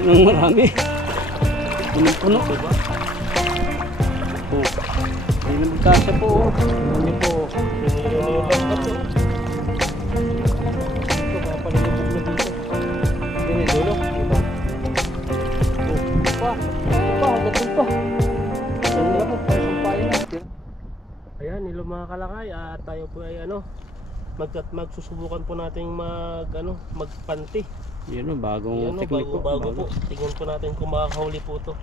Yan ang marami. Puno-puno. Diba? Oh. Ay nagkasa po. Ano po? Nilulog na po. Ito papalulog na dito. Yan yung dulo. Diba? Oh. Hanggang pa. Yan nga po. Pasampayan natin. Ayan, hello mga kalakay. At tayo po ay magsusubukan po natin magpanti. Yun o, bagong teknik po. Bago po. Tingnan po natin kung makakahuli po ito.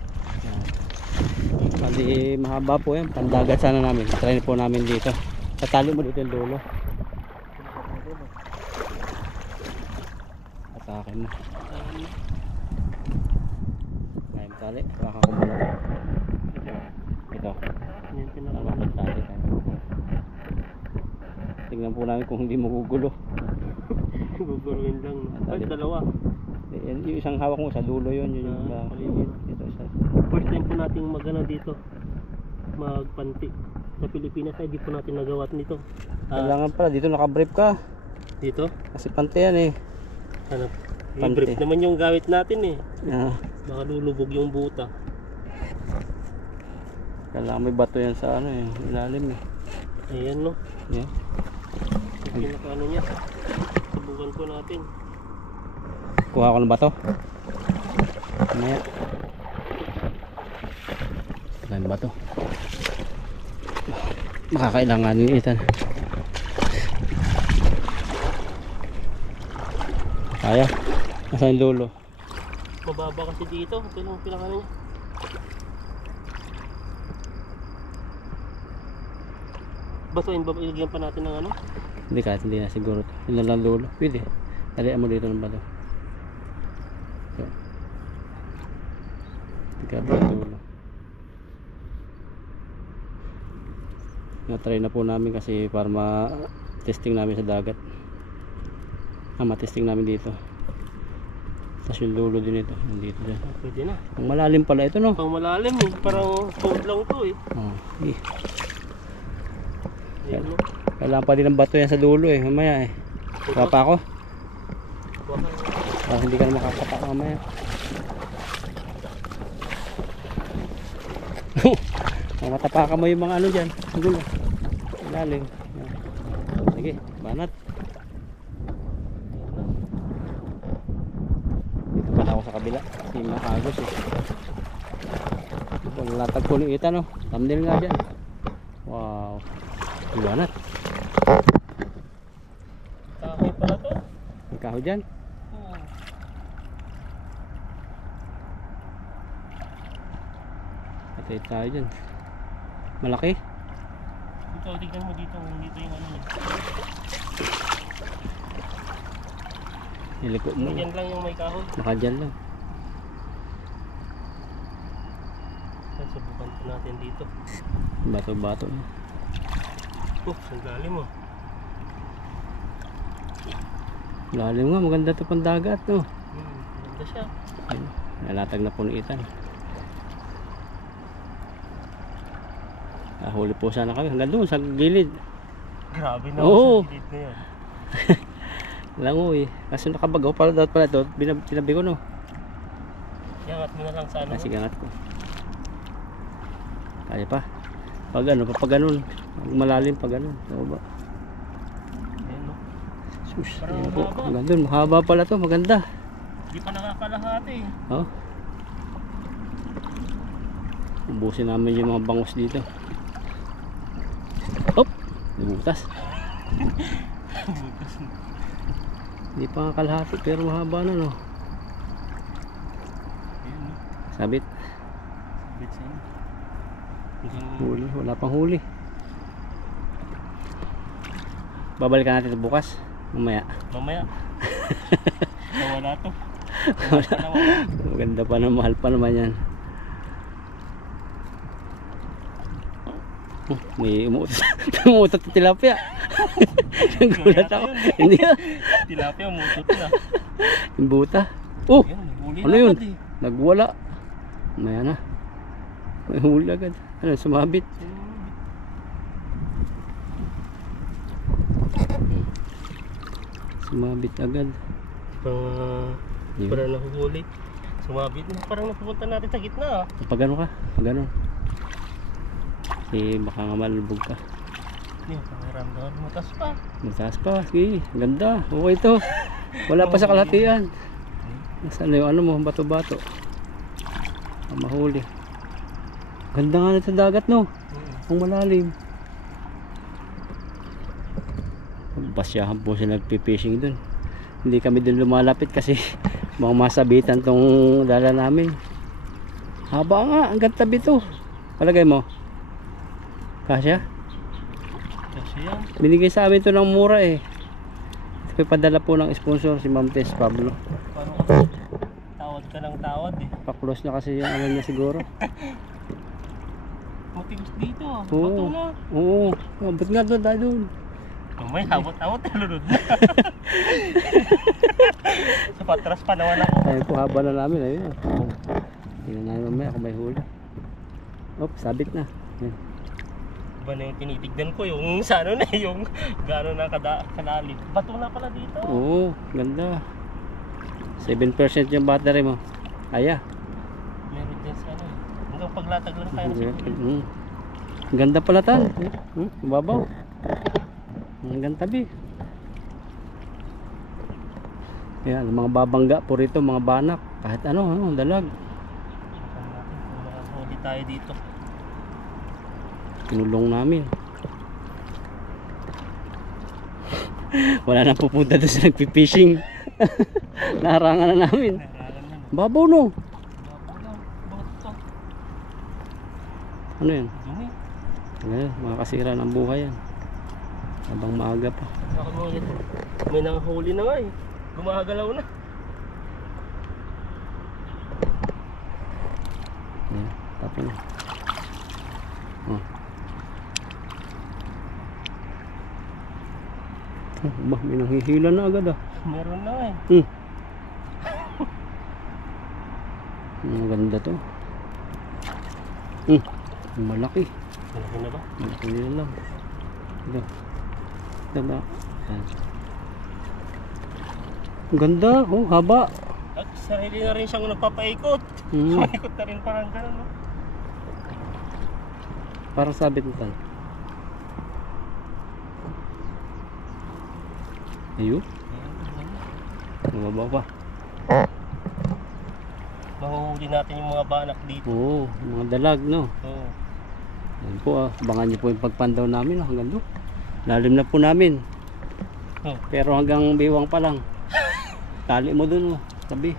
Pali mahaba po yan. Pandagat sana namin. Try po namin dito. Tatali mo dito yung dulo. Atake mo. Ngayon tali. Baka kumula. Ito. Yan pinakalang tali tayo. Tingnan po namin kung hindi magugulo. Guguluin lang. Ay, dalawa. Yung isang hawak mo sa dulo yun. Yung ito, first time po natin dito magpanti. Sa Pilipinas ay di po natin nagawa nito. Kailangan pala dito nakabrief ka. Dito? Kasi panti yan eh. Ano? Yung brief naman yung gamit natin eh. Baka lulubog yung buta. Kailangan may bato yan sa ilalim eh. Ayan no. Yeah. Yung pinaka niya. Subukan po natin. Kuha ko ng bato. Mamaya. Kailan bato? Makakailangan yung itan. Kaya. Nasaan yung dulo? Mababa kasi dito. Ito yung pinaka niya. Batuin ba ilagyan pa natin ng ano? Hindi kahit hindi na siguro. Ilan lang dulo. Pwede. Talian mo dito ng bato. So. Tika pa dulo. Na-try na po namin kasi para ma-testing namin sa dagat. Ma-testing namin dito. Tapos yung dulo din ito. Dito din. Pwede na. Pang malalim pala ito no? Pang malalim eh. Parang fold lang ito eh. Kailangan pa din ng bato yan sa dulo eh. Mamaya eh. Kuha pa ako. Hindi ka na makakapak mamaya. Matapakan mo yung mga ano dyan sa dulo. Ilalim. Sige, banat. Dito pala ako sa kabila. Kasi makagos eh. Ito, nalatag ko ng ita no. Thumbnail nga dyan. Wow. Banat. Kahoy pala to. May kahoy dyan. Patay tayo dyan. Malaki. Ito, tignan mo dito. Dito yung ano niya. Niliko mo. Dyan lang yung may kahoy. Nakadyan lang. Subukan po natin dito. Bato-bato. Ang lalim mo. Lalim nga, maganda ito pang dagat no? Maganda siya. Nalatag na po ng itan. Huli po sana kami hanggang doon sa gilid. Grabe na sa gilid na yan. Langoy. Kasi nakabagaw pala dapat pala ito. Binabi ko no. Iangat mo na lang sa ano. Sige, angat ko. Kaya pa. Pag ganun. Malalim pag ganun. Ano ba? Ayan no. Sus. Ayan po. Hanggang doon. Mahaba pala to. Maganda. Hindi pa nakakalahati. Ubusin namin yung mga bangus dito. Hop! Butas. Hindi pa kalahati pero mahaba na no. Sabit. Sabit siya. Huli, wala pang huli. Babalikan natin ito bukas. Mamaya. Wala to. Maganda pa na, mahal pa naman yan. May umutot na tilapia. Nagulat ako. Hindi na. Tilapia umutot na. Yung buta. Ano yun? Nagwala. Maya na. May huli agad. Ano, sumabit. Sumabit agad. Para nahuhuli. Sumabit na. Parang napupunta natin sa gitna. Pag ano ka? Pag ano? Baka nga malubog ka. Hindi, pakiramdaman. Mataas pa. Mataas pa. Sige, ganda. Okay to. Wala pa sa kalahatian. Nasaan na yung ano mo? Bato-bato. Mahuli. Ganda nga na sa dagat, no? Ang malalim. Basyahan po siya nagpipishing dun. Hindi kami dun lumalapit kasi mga masabitan tong dala namin. Haba nga, hanggang tabi to. Palagay mo? Kasya? Kasya. Binigay sa amin to ng mura eh. Padala po ng sponsor si Ma'am Tess Pablo. Parang tawad ka ng tawad eh. Pa-close na kasi yung alam niya siguro. Matigas dito. Oo. Bato na. Oo. Ba't nga doon tayo doon? May hawat-hawat nalunod na. Sa patras pa naman ako. Ayun po, haba na namin. Ayun. Tingnan namin mamaya kung may huli. Op, sabit na. Ayun. Iba na yung tinitignan ko yung sa ano na yung gano'n na kalalim. Bato na pala dito. Oo, ganda. 7% yung battery mo. Aya. Meron dyan sa ano. Hanggang paglatag lang kaya na siguro. Ganda pala tan. Babaw. Hanggang tabi. Yan, mga babangga po rito, mga banak. Kahit ano, dalag. Saan natin kung makahuli tayo dito. Tinulong namin. Wala na pupunta doon sa nagpipishing. Naharangan na namin. Babaw no. Babaw lang. Bakit ito? Ano yan? Dumi. Ayan, makakasira ng buhay yan. Habang maaga pa. Bakit mo ulit? May nakahuli na nga eh. Gumagalaw na. Ayan, tapos na. Oh. Bah, may nanghihila na agad ah. Meron na eh. Ang ganda to. Malaki. Malaki na ba? Malaki nila lang. Ito. Ganda. Ang ganda. Oh, haba. At sarili na rin siyang nagpapaikot. Paikot na rin parang gano'n no? Parang sabit na tan. Ayun. Mababaw pa. Mahuhuli natin yung mga banak dito. Oo, mga dalag no. Oo. Yan po ah, abangan nyo po yung pagpandaw namin hanggang doon. Lalim na po namin. Pero hanggang biwang pa lang. Tali mo doon oh, tabi.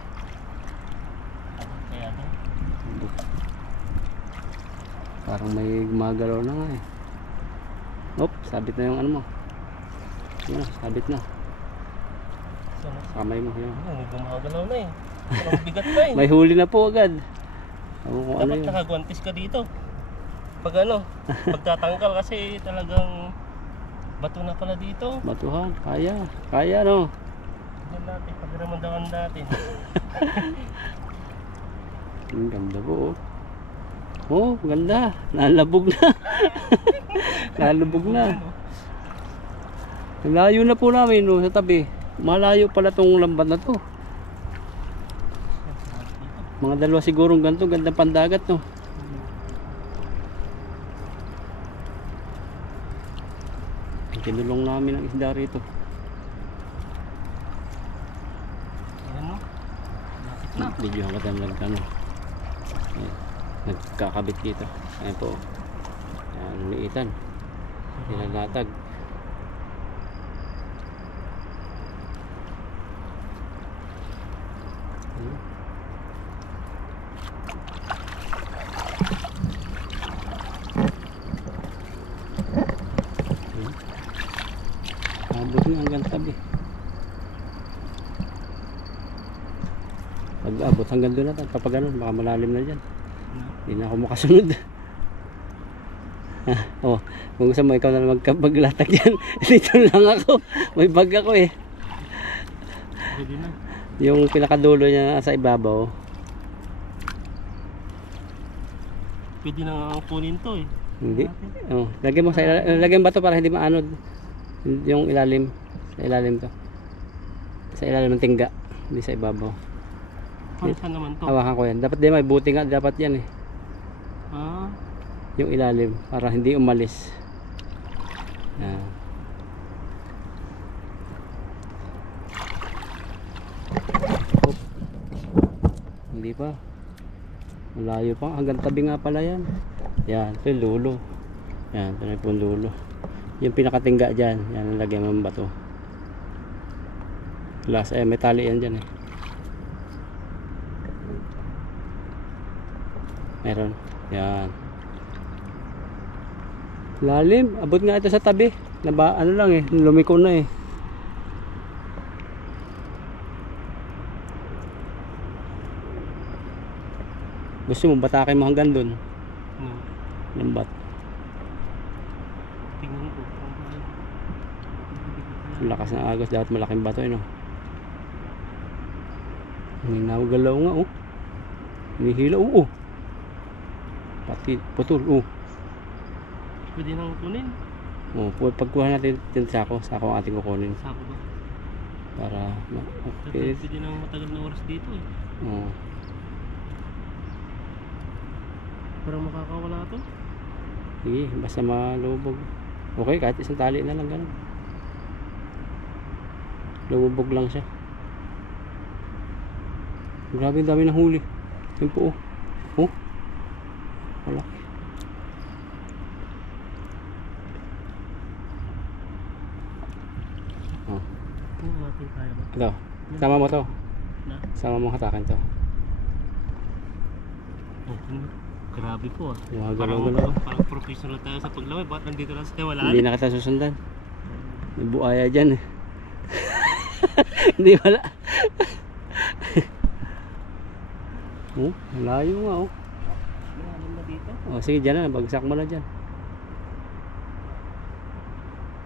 Kaya doon. Parang may gumagalaw na nga eh. Op, sabit na yung ano mo. Yan, sabit na. Kamay mo yan. May gumagalaw na eh. Parang bigat pa eh. May huli na po agad. Kung ano Dapat yun. nakagwantis ka dito. Pag ano, pagtatangkal kasi talagang bato na pala dito. Batuhan, kaya. Kaya no. Tignan natin, pagramdaman natin. Ang ganda po oh. Oh, ganda. Nalabog na. Nalabog na. Layo na po namin no, sa tabi. Malayo pala tong lambat na to. Mga dalawa sigurong ganito, gandang pandagat no. Kinulong namin ang isda rito. Ayan no? Lapit na. Video ang katang ano. Nagkakabit dito. Ayan po. Ayan, liitan. Nilalatag. Abot nga hanggang tabi. Pag abot hanggang doon natin, kapag ganun, baka malalim na dyan. Hindi na ako makasunod. Oh, kung gusto mo ikaw na maglatag yan, dito lang ako. May bag ako eh. Pwede na. Yung pinakadulo niya sa ibabaw. Pwede na kunin to eh. Hindi. Oh, lagyan mo sa lagyan ba to para hindi maanod? Yung ilalim, sa ilalim to. Sa ilalim ng tingga, hindi sa ibabaw. Ano saan naman to? Hawakan ko yan. Dapat di may buti nga. Dapat yan eh. Ah, Yung ilalim. Para hindi umalis. Yan. Hop. Hindi pa. Malayo pa. Hanggang tabi nga pala yan. Yan. Ito yung lulo. Yan. Ito na yung lulo. Yung pinakatingga dyan. Yan ang lagyan ng bato. Last eh. May tali yan dyan eh. Meron. Yan. Lalim. Abot nga ito sa tabi. Naba, ano lang eh. Lumiko na eh. Gusto mo batakin mo hanggang dun? Lambat. Tingnan ko. Lakas ng agos. Dapat malaking bato eh no. May nagalaw nga oh. Nihila oh. Pati putol oh. Pwede nang kunin. Oh, pagkuha natin yung sako ang ating kukunin Sako ba? para Okay. okay. Pwede nang matagal na oras dito eh. Oh. Parang makakawala to. Sige, basta malubog. Okay, kahit isang tali na lang ganun. Lumubog lang siya. Grabe, dami ng huli. Yun po oh. Oh. Malaki. Oh. Tingnan natin kaya ba? Ito. Sama mo to. Na? Sama mo hatakin to. Oh, grabe po ah. Mga Parang, galaw-galaw. parang professional tayo sa paglamay. Bakit nandito lang sa wala? Hindi na kita susundan. May buaya dyan eh. Hindi wala. Oh, malayo nga oh. Alam na dito. Oh, sige dyan na, bagsak mo na dyan.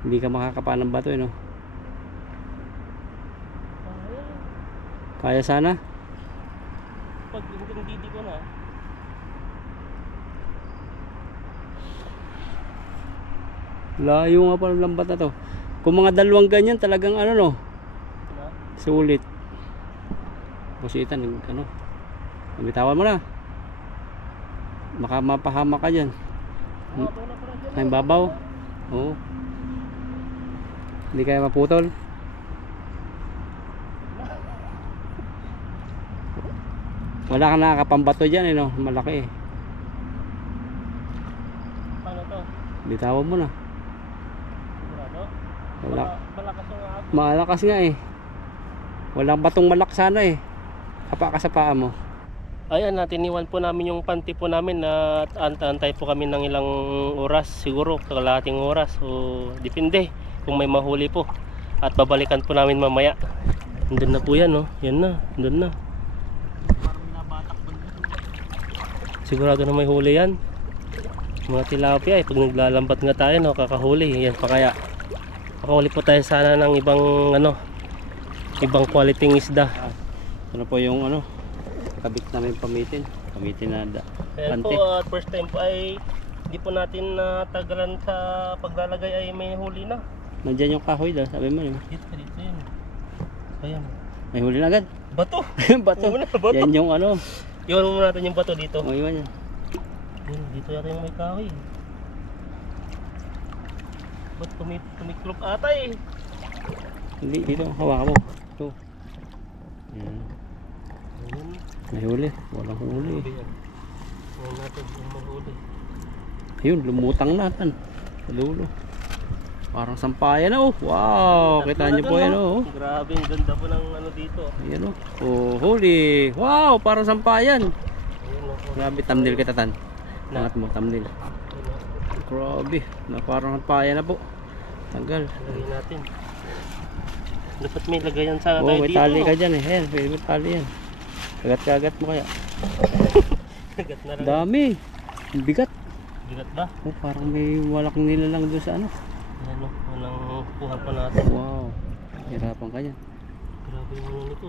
Hindi ka makakapa ng bato eh no. Kaya sana. Pag hanggang didi ko na. Layo nga pala ng lambat na to. Kung mga dalawang ganyan talagang ano no. Na? Sulit. Busitan ano. Bitawan mo na. Baka mapahama ka dyan. Mabaw na pala dyan. Ay babaw. Oo. Hindi kaya maputol. Wala ka nakakapambato dyan eh no. Malaki eh. Paano to? Bitawan mo na. Sigurado? Wala. Malakas yung agos. Malakas nga eh. Walang batong malak sana eh. Kapa ka sa paa mo. Ayan, natiniwan po namin yung panty po namin at antay po kami ng ilang oras, siguro kalahating oras o depende kung may mahuli po at babalikan po namin mamaya. Nandun na po yan oh. Yan na, nandun na. Sigurado na may huli yan. Mga tilapia eh, pag naglalambat nga tayo no, kakahuli. Yan pa kaya. Kakahuli po tayo sana ng ibang ano, ibang quality ng isda. Ano po yung ano, kabit namin pamitin na Ayan po, panty. at first time po ay hindi po natin natagalan sa paglalagay ay may huli na. Nandiyan yung kahoy daw, sabi mo yun. Dito yun. Ayan. May huli na agad. Bato! Bato. Una, bato. Yan yung ano. Iwan muna natin yung bato dito. O iwan yan. Yun, dito yata yung may kahoy. Ba't tumiklop ata eh? Hindi, dito, hawakan mo. Ito. Yan. Ayan. May huli. Walang huli. Ayan natin yung may huli. Ayun, lumutang natin. Sa dulo. Parang sampayan na oh. Wow, kita niyo po yan oh. Grabe, ang ganda po ng ano dito. Ayan oh. Oh, huli. Wow, parang sampayan. Ayan o. Grabe, thumbnail kita tan. Na. Angat mo, thumbnail. Grabe, na parang sampayan na po. Tanggal. Lagay natin. Dapat may lagayan sana Oh, tayo may dito. tali ka dyan eh. Ayan, may tali yan. Kagat-kagat mo kaya. Kagat na lang. Dami. Ang bigat. Bigat ba? Oh, parang may walaking nilalang doon sa ano. Ayan o. Walang kuha pa natin. Wow. Hirapan ka dyan. Grabe yung ano nito.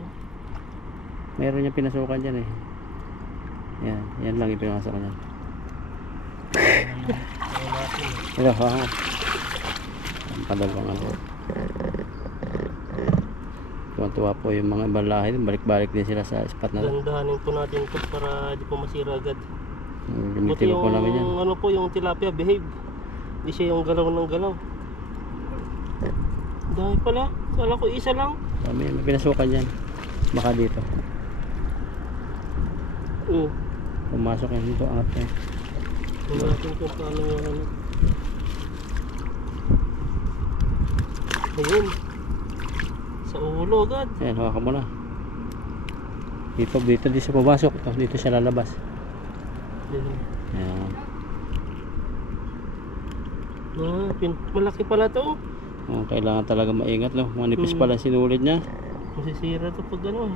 Meron niyang pinasukan dyan eh. Yan. Yan lang yung pinasukan dyan. Ayan natin. Ito, ha. Ang padalawang ano. tuwa po yung mga ibang lahi. Balik-balik din sila sa spot na lang. Gandahanin po natin ito para di po masira agad. Gamitin Buti po namin yan. ano po yung tilapia behave. Hindi siya yung galaw ng galaw. Dahil pala, kala ko isa lang. May pinasukan yan. Baka dito. Oo. Pumasok yan dito, angat yan. Tingnan natin kung paano yung ano. Ayun. Sa ulo agad. Ayan, hawakan mo na. Dito di siya pumasok. Dito siya lalabas. Ayan. Malaki pala to. Kailangan talaga maingat, no? Manipis pala sinulid niya. Masisira to pag ano.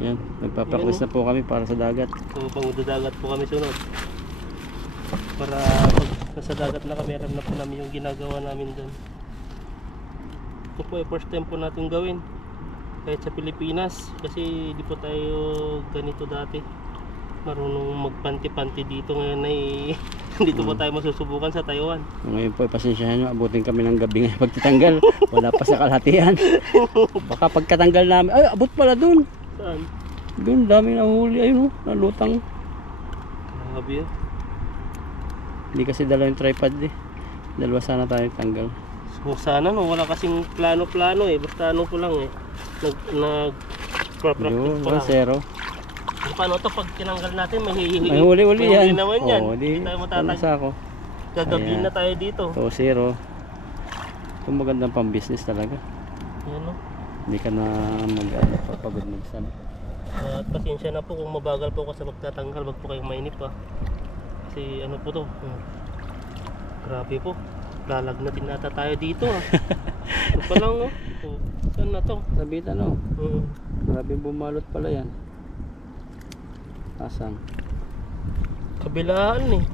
Yan, nagpapractice na po kami para sa dagat. So, pang-dagat po kami sunod. Para pag nasa dagat na kami, alam na po namin yung ginagawa namin doon. Ito po ay first time po natin gawin. Kahit sa Pilipinas, kasi di po tayo ganito dati. Marunong magpanti-panti dito. Ngayon ay dito po tayo masusubukan sa Taiwan. Ngayon po, pasensyahan nyo, abutin kami ng gabi ngayon pagtatanggal. Wala pa sa kalahatian. Baka pagkatanggal namin, ay abot pala dun. Saan? Dun, dami nahuli. Ayun, nalutang. Grabe yun. Hindi kasi dala yung tripod eh. Dalawa sana tayo tanggal. So sana no, wala kasing plano-plano eh. Basta ano ko lang eh. Practice Yun, ko lang. zero. Paano to pag tinanggal natin, May huli-huli yan. naman yan. Oo, Hindi tayo matatag. ako. Gagabi Ayan. na tayo dito. 2-0. Ito magandang pang business talaga. Yan no. Hindi ka na papagod magsan. At pasensya na po kung mabagal po ako sa pagtatanggal. Wag po kayong mainip pa. Kasi ano po to. Grabe po. Lalagnatin nata tayo dito ah. Ito pa lang oh. Saan na to? Sabitan o. Grabe bumalot pala yan. Asang? Kabilaan eh.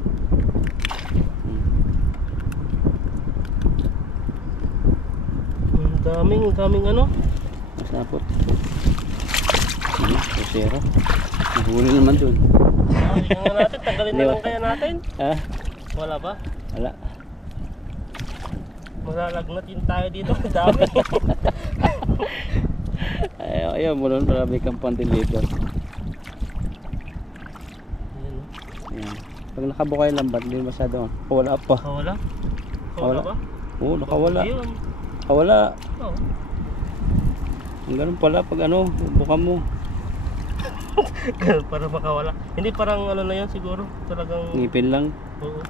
Daming ano. Masapot. Kusera. Nahuli naman dun. Hindi nga natin. Tanggalin na lang kaya natin. Ha? Wala ba? Wala. Malalagnatin tayo dito. Dami. Ayaw mo nun. Marami kang pantilito. Ayan. Pag nakabukay lambat, hindi masyado. Wala pa. Wala? Wala ba? Oo, nakawala. Yun. Wala. Oo. Ang ganun pala pag ano, buka mo. Para makawala. Hindi parang ano na yan siguro. Talagang Ngipin lang. oo.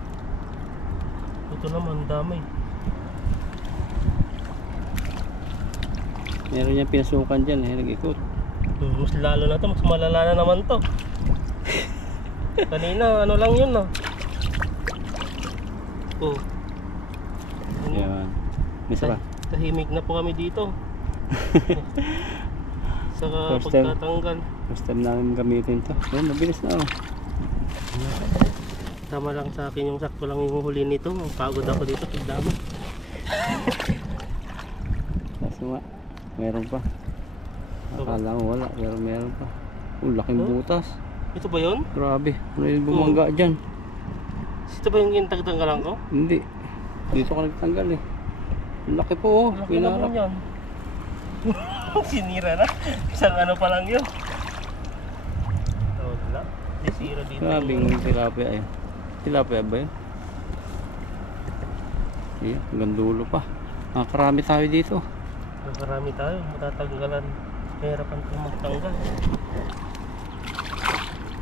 Ito naman dami. Meron yan pinasukan dyan eh, nag-ikot. Mas lalo na to, mas malala na naman to. Kanina ano lang yun no. Oh. Yan. Misa pa. Tahimik na po kami dito. Saka First time. pagtatanggal. First time namin gamitin to. Ayun, mabilis na oh. Tama lang sa akin yung sakto lang yung huli nito. Pagod ako dito, tigdami. Kaso nga, meron pa. Akala ko wala, pero meron pa. Laking butas. Ito ba yun? Grabe, ano yung bumangga dyan? Ito ba yung intagtanggalan ko? Hindi. Dito ka nagtanggal eh. Ang laki po oh. Laki naman yan. Sinira na. Isang ano pa lang yun. Wala. Desira dito. Grabing tilapia eh. Tilapia ba yun? Iya, hanggang dulo pa. Karami tayo dito. Marami tayo. Matatanggalan. Mahirapan kung magtanggal.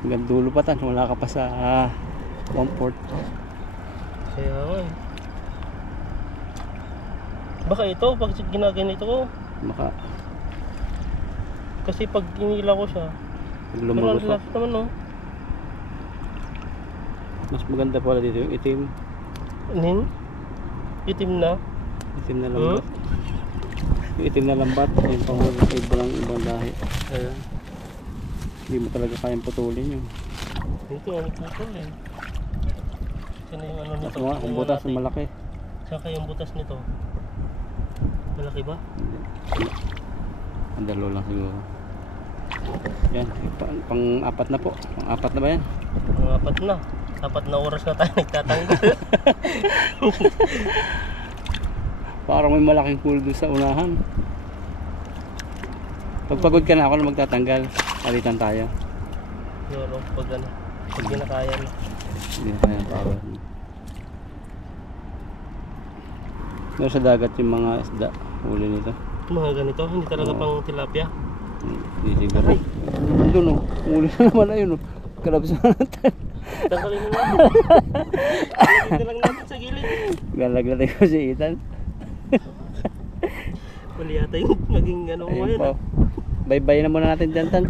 Hanggang dulo pa tan. Wala ka pa sa 1/4. Kaya nga eh. Baka ito, pag ginaganito ko, Baka kasi pag inila ko siya, pag pero lumagot ang pa. laki naman no. Mas maganda pala dito yung itim. Anin? Itim na. Itim na lambat. Yung itim na lambat. Yung pangulang ibang lahi. Ayan. Hindi mo talaga kayang putulin yun. Dito, ano putol eh. Saan yung ano nito? At nga, ang butas ang malaki. Saan kayong butas nito? Malaki ba? Ang dalo lang siguro. Yan, pang-apat na po. Pang-apat na ba yan? Mga 4 na. 4 na oras na tayo nagtatanggal. Parang may malaking pool doon sa unahan. Pagpagod ka na, ako na magtatanggal. Palitan tayo. Yoro, pag ano, pag ginakaya na. Hindi na kaya power. Doon sa dagat yung mga isda. Huli nito. Mga ganito, hindi talaga pang tilapia. Hindi siguro. Doon oh. Huli na naman ayun oh. Kalabas na natin. Tanggalin na natin. Tanggalin na lang natin sa gilid. Galaglalay ko si Ethan. Mali yata yung maging ano mo Ayun yun. po. Bye-bye na muna natin dyan, Tan.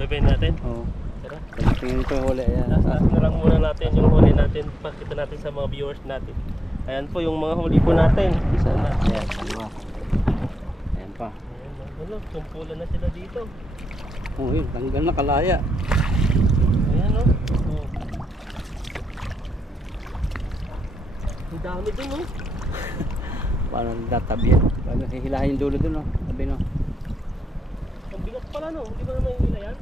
Bye-bye natin. Oo. Tara. Tingin ko yung huli. Ayan. Taas na lang muna natin yung huli natin. Pakita natin sa mga viewers natin. Ayan po yung mga huli po natin. Isa na. Ayan. Dalawa. Ayan pa. Ayan, wala. Kumpulan na sila dito. Oo yun. Tanggal na kalaya. Ayan o. Oh. Ang dami dun o. Paano nagtatabi yan? Paano hihilahin yung dulo dun oh. Tabi no. Ang bigat pala no. Hindi ba naman hila yan?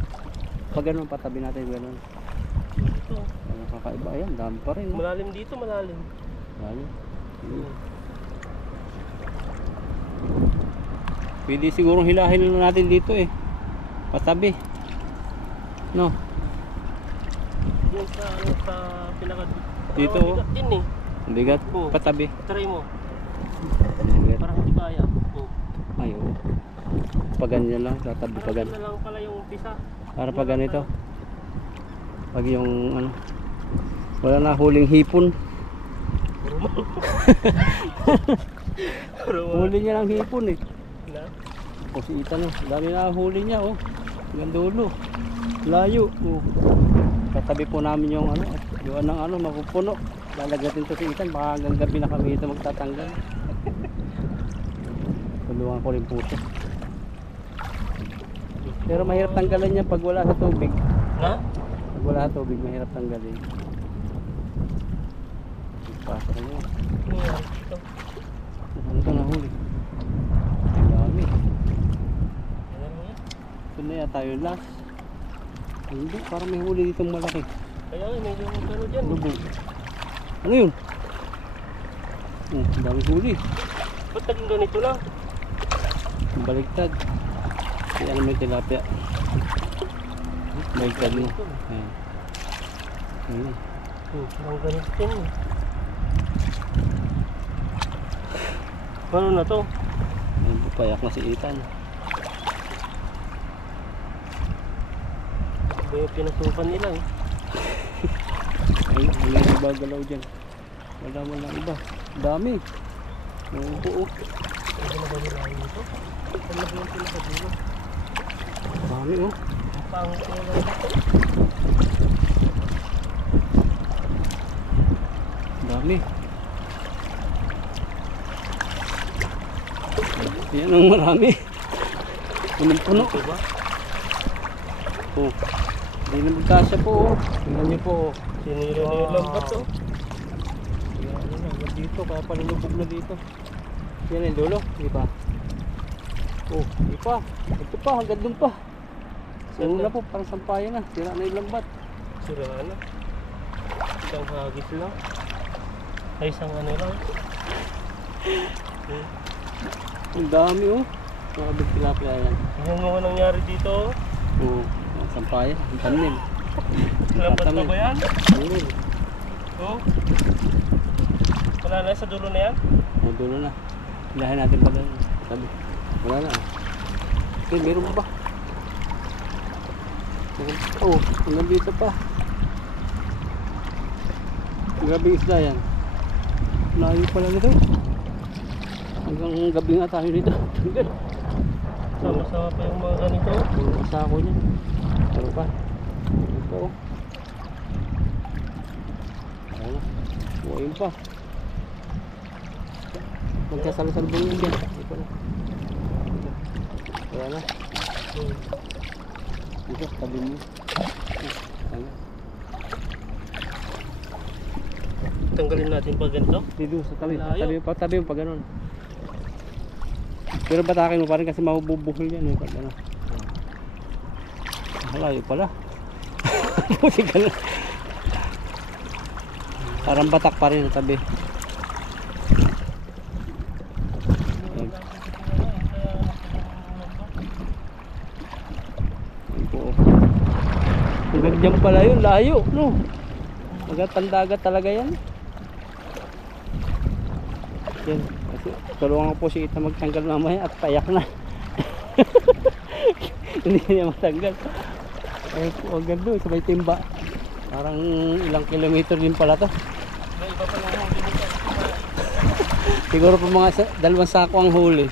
Pag ganun patabi natin ganun. Dito. Ano kakaiba? Ayan. Dami pa rin. No? Malalim dito, malalim. Lalo. Pwede sigurong hilahin na natin dito eh. Patabi. No. Yung sa, ano, sa pinaka... Dito, Parang bigat din eh. Ang bigat. Oo. Patabi. Try mo. Ang bigat. Parang hindi kaya. Oh. Ay, oo. Pag ganyan lang. Tatabi pag Parang ganyan. na lang pala yung umpisa. Para pag ganito. Pag yung ano. Wala na huling hipon. Huli niya ng hipon eh. Na? O si Ethan oh. Dami na huli niya oh. Hanggang dulo. Layo. Oh. Tatabi po namin yung ano. Yung ng ano mapupuno. Lalagatin to si Ethan. Baka hanggang gabi na kami ito magtatanggal. Tulungan ko rin po ito. Pero mahirap tanggalan niya pag wala sa tubig. Na? Pag wala sa tubig mahirap tanggalin. Pasok na yun. Ano yan? Ito. Ano ito nahuli? Ang dami. Ano yan? Ito na yata yung last. Hindi, parang may huli ditong malaki. Kaya nga, medyo ano dyan. Lubog. Ano yun? Oh, ang dami huli. Ba't naging ganito lang? Ang baligtad. Kaya ano may tilapia. Baligtad mo. Ayan. Ayan. Ang ganito din eh. Paano na to? Ayan, papayak na si Ethan. Ba yung pinasukan nila eh. Ayun, wala yung iba galaw dyan. Wala mo lang iba. Dami. Oo, oo. Ano na ba nila ito? Ano na ba yung pinakadulo? Dami oh. Pangit na lang ito. Dami. Yan ang marami. Punong-puno. Ito ba? Oh. Hindi na magkasya po oh. Tingnan niyo po oh. Sinira na yung lambat to. Yan na lang dito. Kaya palulubog na dito. Yan yung dulo. Hindi pa. Oh, hindi pa. Ito pa. Hanggang dun pa. Saan na po. Parang sampayan na. Sira na yung lambat. Sira na. Isang hagis lang. Ay, isang ano lang. Ang dami oh. Mga big tilapia yan. Tingnan mo anong nangyari dito. Oo. Ang sampayan. Ang tanim. Lambat pa ba yan? Tanim. Oo. Wala na sa dulo na yan? Ang dulo na. Hilahin natin pala. Sabi. Wala na. Okay, meron pa ba? Oh, hanggang dito pa. Grabe isda yan. Layo pala nito. Hanggang gabi nga tayo dito. Hanggang. Sama-sama pa yung mga ganito. Puro sako niya. Pero pa. Ito oh. Ayan. Buhayin pa. Magkasalo-salubong yun dyan. Ito na. Ayan na. Dito, tabi mo. Ayan. Tanggalin natin pa ganito. Dito sa tabi. Layo. Tabi mo pa ganun. Pero batakin mo pa rin kasi mabubuhol yan. Pag ano. Layo pala. Puti ka na. Parang batak pa rin sa tabi. Oo. Hanggang dyan pala yun, layo, no? Magandang talaga yan. Yan, kasi tulungan ko po si Ita magtanggal mamaya at payak na. Hindi niya matanggal. Ay po, ang ganda, sa may timba. Parang ilang kilometer din pala to. May iba pa lang huli nito. Siguro po mga 2 sako ang huli.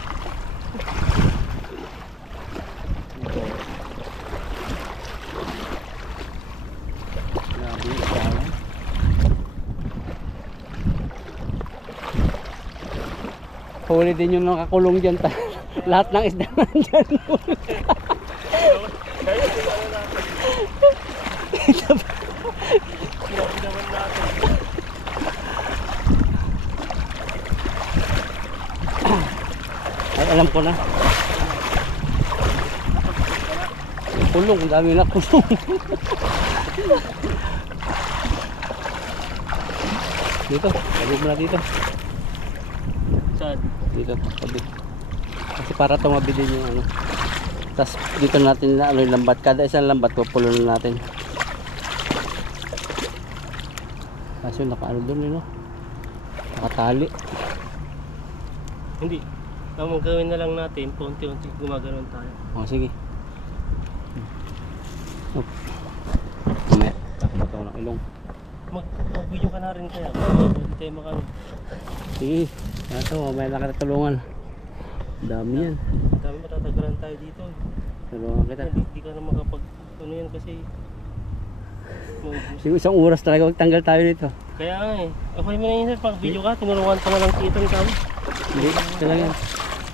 Huli din yung nakakulong dyan. Lahat ng isda nandyan. Ay, alam ko na. Kulong, dami na kulong. Dito, sabi mo na dito. Saan? Dito, sabi. Kasi para tumabi din yung ano. Tapos dito natin na ano yung lambat. Kada isang lambat, pupulo na natin. Kasi nakaano doon yun, no? Nakatali. Hindi. Ang gawin na lang natin, paunti-unti gumagano'n tayo. O, sige. Mamaya, takot ako ng ilong. Mag-video ka na rin kaya. Hindi tayo makano. Sige, ito, mamaya na kita tulungan. Dami yan. Dami matatagalan tayo dito. Tulungan kita. Hindi ka na makapag ano yan kasi maubos. Siguro 1 oras talaga magtanggal tayo dito. Kaya nga eh. Okay mo na yun sir, pag video ka, tinulungan pa na lang kita ni Kami. Hindi, talaga yan.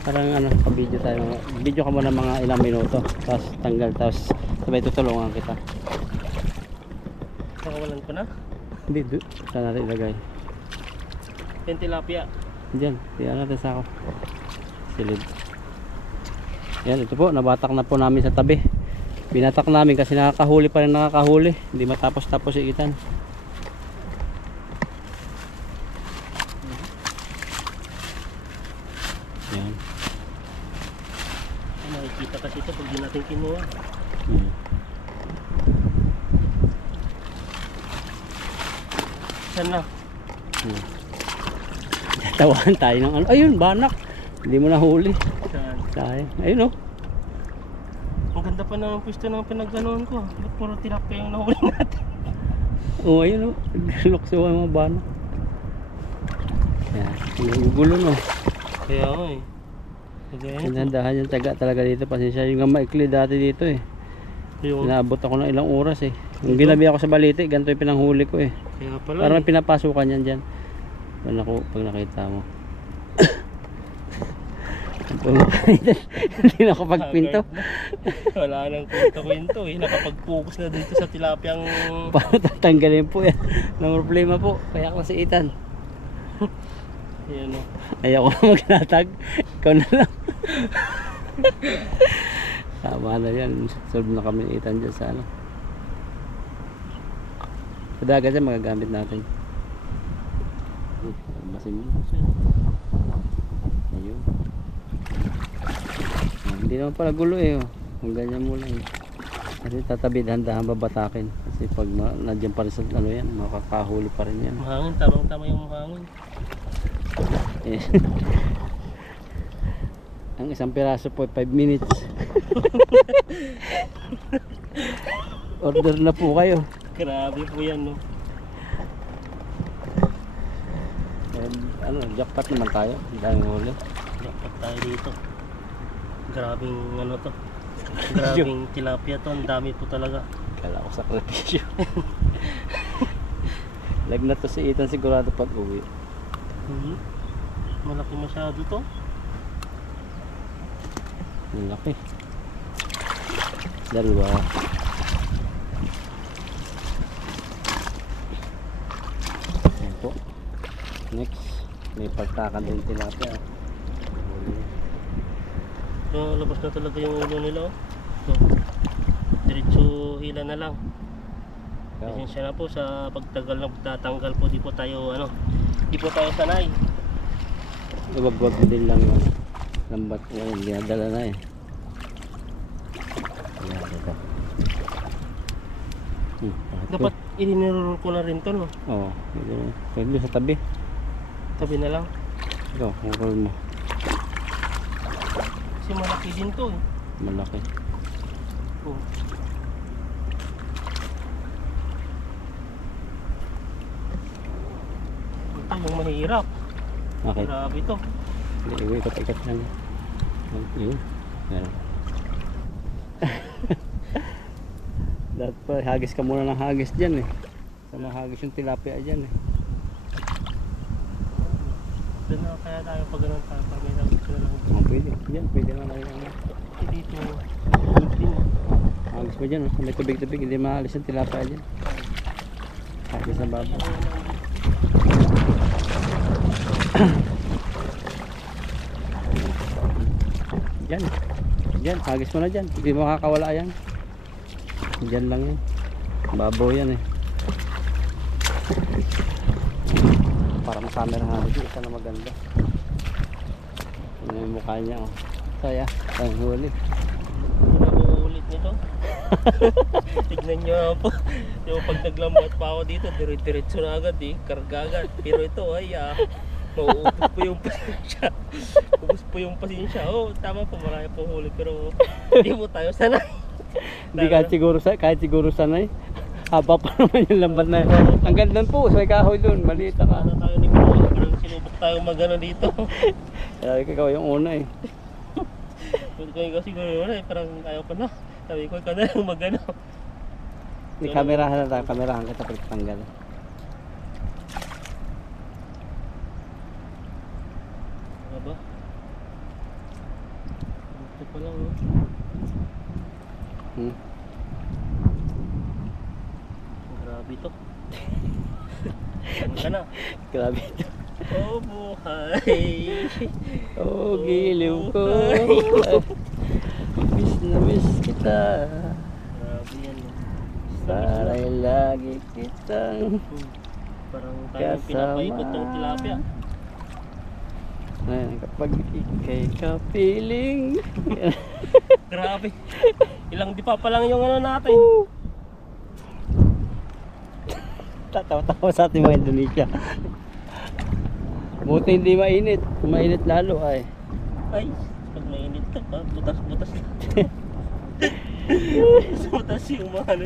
Parang ano, pa-video tayo. Video ka muna mga ilang minuto. Tapos tanggal, tapos sabay tutulungan kita. Nakawalan ko na. Hindi, saan natin ilagay? Yung tilapia. Diyan, tiyan natin sa ako. Silid. Yan, ito po, nabatak na po namin sa tabi. Binatak namin kasi nakakahuli pa rin nakakahuli. Hindi matapos-tapos ikitan. Yan. Nakikita kasi ito pag di natin kinuha. Saan na? Tawahan tayo ng ano. Ayun, banak. Hindi mo nahuli. Saan? Sayang. Ayun, oh. Ang ganda pa ng pwesto ng pinagganon ko. Ba't puro tilapia yung nahuli natin? Oh, ayun, oh. Lukso ang mga banak. Yan. Gugulo, no. Kaya nga eh. Pinandahan yung taga talaga dito. Pasensya yung nga maikli dati dito eh. Inaabot ako ng ilang oras eh. Yung ginabi ako sa balite, ganito yung pinanghuli ko eh. Kaya pala Parang eh. may pinapasukan yan dyan. Pag nakita mo. Hindi na ako pagpinto. Wala nang kwento-kwento eh. Nakapag-focus na dito sa tilapiyang... Paano tatanggalin po yan? Nang problema po. Kaya ako si Ethan. Ayan o. Ayaw ko na maglatag. Ikaw na lang. Tama na yan. Solve na kami ni Ethan dyan sa ano. Padaga dyan magagamit natin. Basin mo. Ayun. Hindi naman pala gulo eh. Oh. Kung ganyan mo lang. Kasi tatabi dahan-dahan babatakin. Kasi pag nandiyan pa rin sa ano yan, makakahuli pa rin yan. Mahangin. Tamang-tama yung mahangin. Eh. Ang isang piraso po 5 minutes. Order na po kayo. Grabe po yan no. Ano, jackpot naman tayo. Daming huli. Jackpot tayo dito. Grabing ano to. Grabing tilapia to. Ang dami po talaga. Kala ko sakripisyo. Lag na to si Ethan sigurado pag uwi. Malaki masyado to. Malaki. Dalawa. Ayan po. Next. May pagtakan din tilapia. So, labas na talaga yung ulo nila oh. So, diretso hila na lang. Pasensya na po sa pagtagal na pagtatanggal po. Di po tayo sanay. Wag din lang yung lambat ngayon. Dinadala na eh. Ayan, ito. Dapat ininirurong ko na rin to, no? Oo. Pwede sa tabi. Tabi na lang. Ikaw, roll mo. Kasi malaki din to eh. Malaki. Oh. Ito yung mahirap. Okay. Grabe to. Hindi, ikot-ikot lang. Yun. Meron. Dapat pa, hagis ka muna ng hagis dyan eh. Sama hagis yung tilapia dyan eh. Doon na kaya tayo pag ganun tayo. Pag may nagis na lang. Oh, pwede. Dyan, pwede lang na yan. Kasi dito, good din. Hagis mo dyan, oh. May tubig-tubig, hindi maalis yung tilapia dyan. Hagis na baba. Dyan. Dyan, hagis mo na dyan. Hindi makakawala yan. Dyan lang yan. Babaw yan eh. Para masama ng hagis. Isa na maganda. Ano yung mukha niya oh. Saya. Ang huli. Hindi na ako ulit nito. Tignan nyo po. Yung pag naglambat pa ako dito, diretso na agad eh. Karga agad. Pero ito ay mauubos po yung pasensya. Ubos po yung pasensya. Oh, tama po, marami po huli. Pero hindi mo tayo sanay. Hindi kahit siguro sanay. Haba pa naman yung lambat na yun. Ang ganda po, may kahoy doon. Maliit ka. Ano tayo ni Bro? Parang sinubok tayo magano dito. Kaya ikaw yung una eh. Kaya kasi gano'n eh, parang ayaw ko na. Sabi ko, ikaw na lang magano. May kamerahan na tayo. Kamerahan kita pagtanggal. Ano ba? Ito pa lang oh. Grabe to. Ano ka na? Grabe ito. Oh buhay. Oh, giliw ko. Miss na miss kita. Grabe yan. Sana'y lagi kitang Parang tayo pinapaikot ng tilapia. Ayan, kapag ikay kapiling. Grabe. Ilang di pa lang yung ano natin. Tatawa-tawa sa ating mga Indonesia. Buti hindi mainit. Mainit lalo ay. Ay, pag mainit ka pa, butas-butas na. Butas yung mga ano.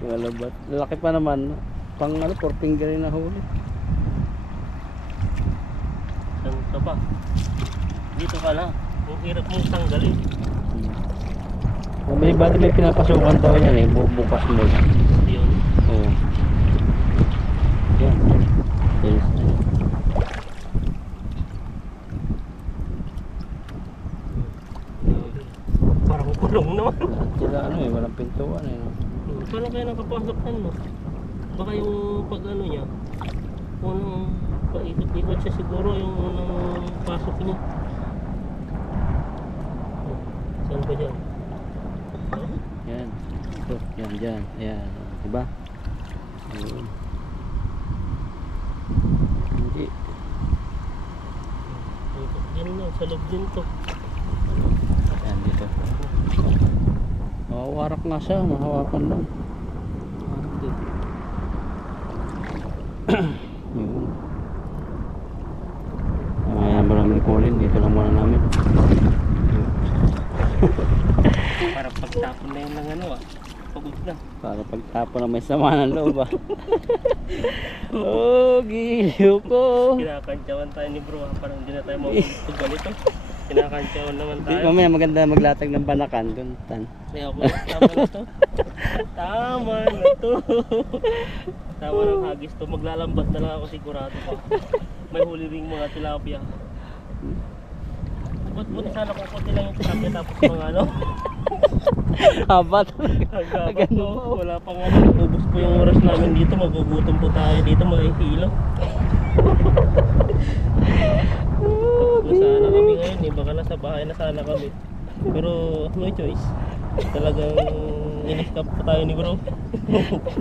Mga labat. Lalaki pa naman. Pang ano, 4 finger na huli. Saan ka pa? Dito ka na. Ang hirap mong tanggalin. May bata may pinapasukan daw yan eh. Bukas mo. Yun. Oo. Yan. Yes. Parang kulong naman. Sila ano eh, walang pintuan eh. No? Paano kaya nakapasok yan no? Baka yung pag ano niya, unang paikot-ikot siya siguro yung unang pasok niya. Saan ba dyan? Yan. Ito, yan dyan. Ayan. Diba? Ayun. Hindi. Yan na, sa loob din to. Ayan dito. Mahawarak nga siya. Mahawakan lang. Yun. Ayan, maraming kulin. Dito lang muna namin. Para pagtapon na yun ng ano pagod na. Para pagtapon na may sama ng loob Oh, giliw ko. Kinakantyawan tayo ni Bro parang hindi na tayo mauutog ganito. Kinakantyawan naman tayo. Mamaya maganda maglatag ng banakan dun. Kaya ako, tama na to. Tama na to. Tama ng hagis to. Maglalambat na lang ako sigurado pa. May huli ring mga tilapia. Buti sana kung konti lang yung tilapia tapos mga ano. Habat. Hagabat to. Wala pang ano. Ubus po yung oras namin dito. Magugutom po tayo dito. Makikilo. Nasana kami ngayon eh. Baka nasa bahay na sana kami. Pero no choice. Talagang in-escape pa tayo ni Bro.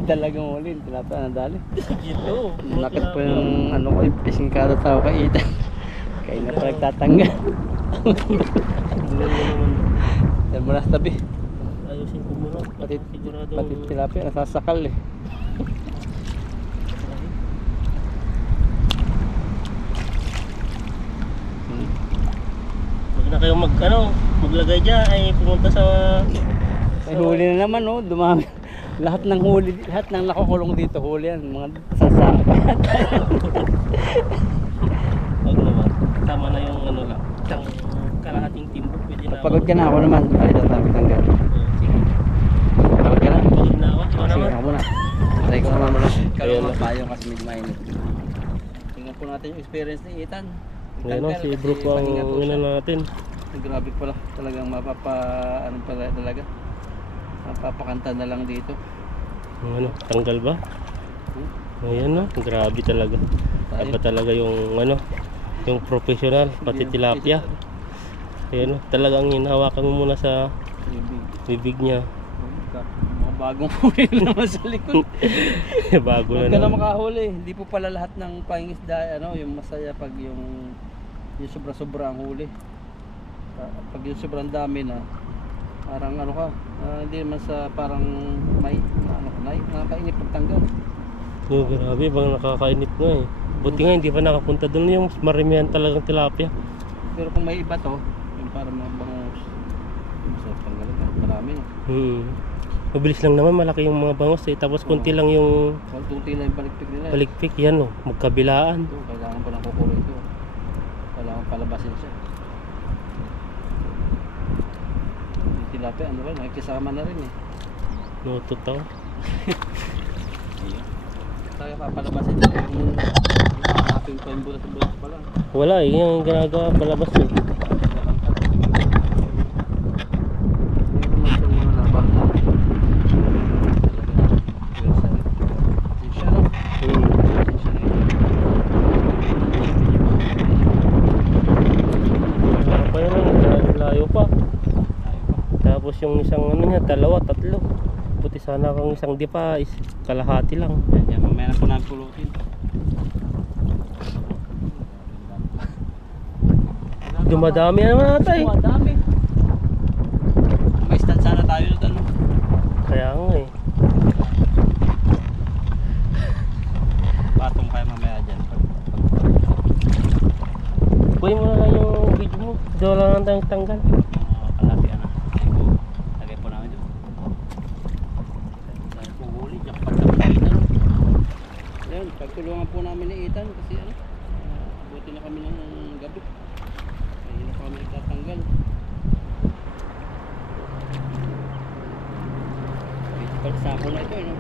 Talagang huli. Tilapia na dali. Dito. Nakit po yung ano ko. Pising kada tao kay Ethan. Kaya na pa nagtatanggal. Yan mo na sa tabi. Ayusin ko muna. Pati Sigurado. tilapia nasasakal eh. Huwag na kayong maglagay dyan ay pumunta sa... May huli na naman, no? Dumami. Lahat ng huli, lahat ng nakakulong dito huli yan, mga sasapa. Huwag naman. Tama na yung ano lang. Isang kalahating timbo. Pwede na. Pagod ka na ako naman. Ay, tatabi tanggal. Sige. Pagod ka na? Pagod na ako. Ikaw Sige, naman. ako muna. Try ko naman muna. Ayun Kaya na. payong kasi medyo mainit. Tingnan po natin yung experience ni Ethan. Ano, si Kasi Brook ang pahinga po siya. ina natin. Grabe pala. Talagang ano pala talaga. Mapapakanta na lang dito. Ano, tanggal ba? Ayan na, grabe talaga. Iba talaga yung yung professional, pati tilapia. Ayan, talagang hinahawakan mo muna sa bibig niya. Mga bagong huli naman sa likod. Bago Huwag na ka na naman. makahuli. Hindi po pala lahat ng pangingisda, yung masaya pag yung sobra-sobra ang huli. Pag yung sobrang dami na, parang hindi naman sa parang may nakakainip pagtanggal. Oh, grabe, bang nakakainip nga eh. Buti nga hindi pa nakapunta doon yung maramihan talagang tilapia. Pero kung may iba to, yung parang mga bangus, yung sa tanggalin, marami no. Mabilis lang naman, malaki yung mga bangos eh. Tapos konti lang yung Tuti lang yung balikpik nila. palikpik, yan oh, magkabilaan. Ito, kailangan pa ng kukulo ito. Kailangan palabasin siya. Yung tilapia, nakikisama na rin eh. No, totoo. Tayo papalabasin ito yung hanapin ko yung bulas-bulas pa lang. Wala eh, yung ginagawa palabas eh. Pa yun, layo pa. Tapos yung isang niya, dalawa, tatlo. Buti sana kang isang di pa, kalahati lang. Yan, mamaya na po namin pulutin. Dumadami na naman ata eh. Dami. May stand sana tayo doon. Kaya nga eh. Patong kayo mamaya dyan. Kunin mo na lang yung video mo. Diyan lang lang tayong tanggal. Kalati ano. Lagay po namin doon. Tayo po huli. Jackpot na po Ethan. Yan, pagtulungan po namin ni Ethan kasi abuti na kami ng gabi. Hindi na kami nagtatanggal. Sako na ito no?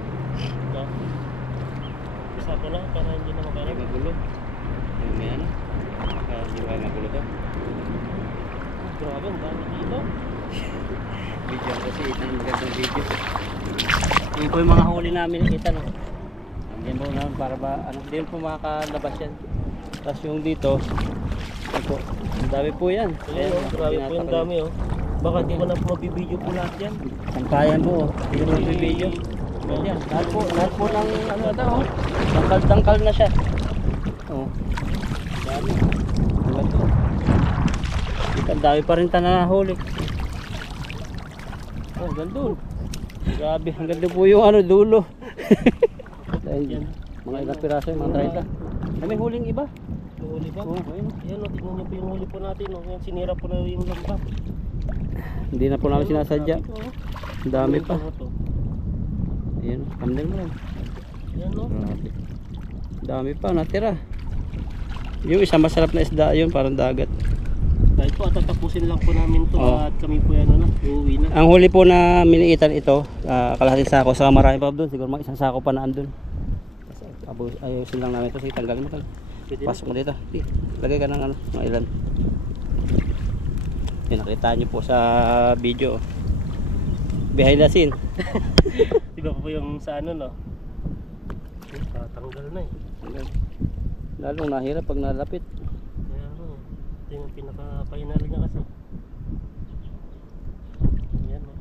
Isa ko na para hindi na Ay makalag. magulo. May ano? Hindi ba magulo to? Grabe, ang dami dito. Video kasi Ethan, magandang video. Yun po yung mga huli namin ni Ethan. Yan po naman para ba, hindi po makakalabas yan. Tapos yung dito, ito, ang dami po yan. Ayan, grabe po yung dami oh. Baka di ko na mabibideo po lahat yan. Sampayan po, hindi mo mabibideo. Yan, lahat po ng ano ito, tangkal-tangkal na siya. Oh. Dami. Ang dami pa rin tanahuli. Oh, gandun. Grabe, ang ganda po yung dulo. Dahil mga ilang piraso yung mga 30. Ay, may huling iba. Yung huli ba? Oo, ayun. Ayan o, tignan nyo po yung huli po natin o. Yan, sinira po na yung lambat. Hindi na po namin sinasadya. Grabe po, oh. Ang dami pa. Ano to? Ayan, thumbnail mo lang. Ayan o. Grabe. Dami pa, natira. Yung isa masarap na isda yun, parang dagat. Dahil po, tatapusin lang po namin to Oo. at kami po yan na, uuwi na. Ang huli po na miniitan ito, kalahating sako, saka marami pa doon. Siguro mga isang sako pa na andun. Ayusin lang namin ito. Sige, tanggalin mo tal. Pwede na. Pasok mo dito. Sige, lagay ka ng mga ilan. Yan, nakita nyo po sa video. Behind the scene. Diba po yung sa ano no? Tatanggal na eh. Tanggal. Lalong nahirap pag nalapit. Kaya ano, ito yung pinaka-final niya kasi. Ayan o.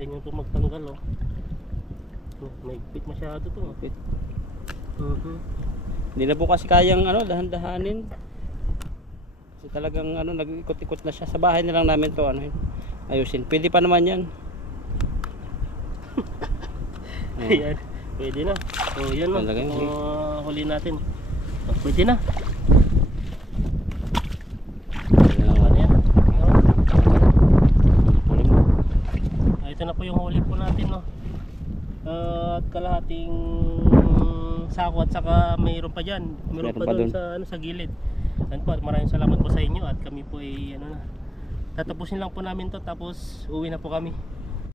Ganyan po magtanggal o. May higpit masyado to. Lapit. Mm-hmm. Hindi na po kasi kayang dahan-dahanin. Kasi talagang nag-ikot-ikot na siya. Sa bahay na lang namin to ayusin. Pwede pa naman yan. Ayan, pwede na. So yan o, Talagay mo, huli natin. So, pwede na. Pwede na lang. Ano yan? ito na po yung huli po natin, no. At kalahating sako at saka mayroon pa dyan. Mayroon pa doon sa, sa gilid. Yan po, at maraming salamat po sa inyo at kami po ay tatapusin lang po namin to tapos uwi na po kami.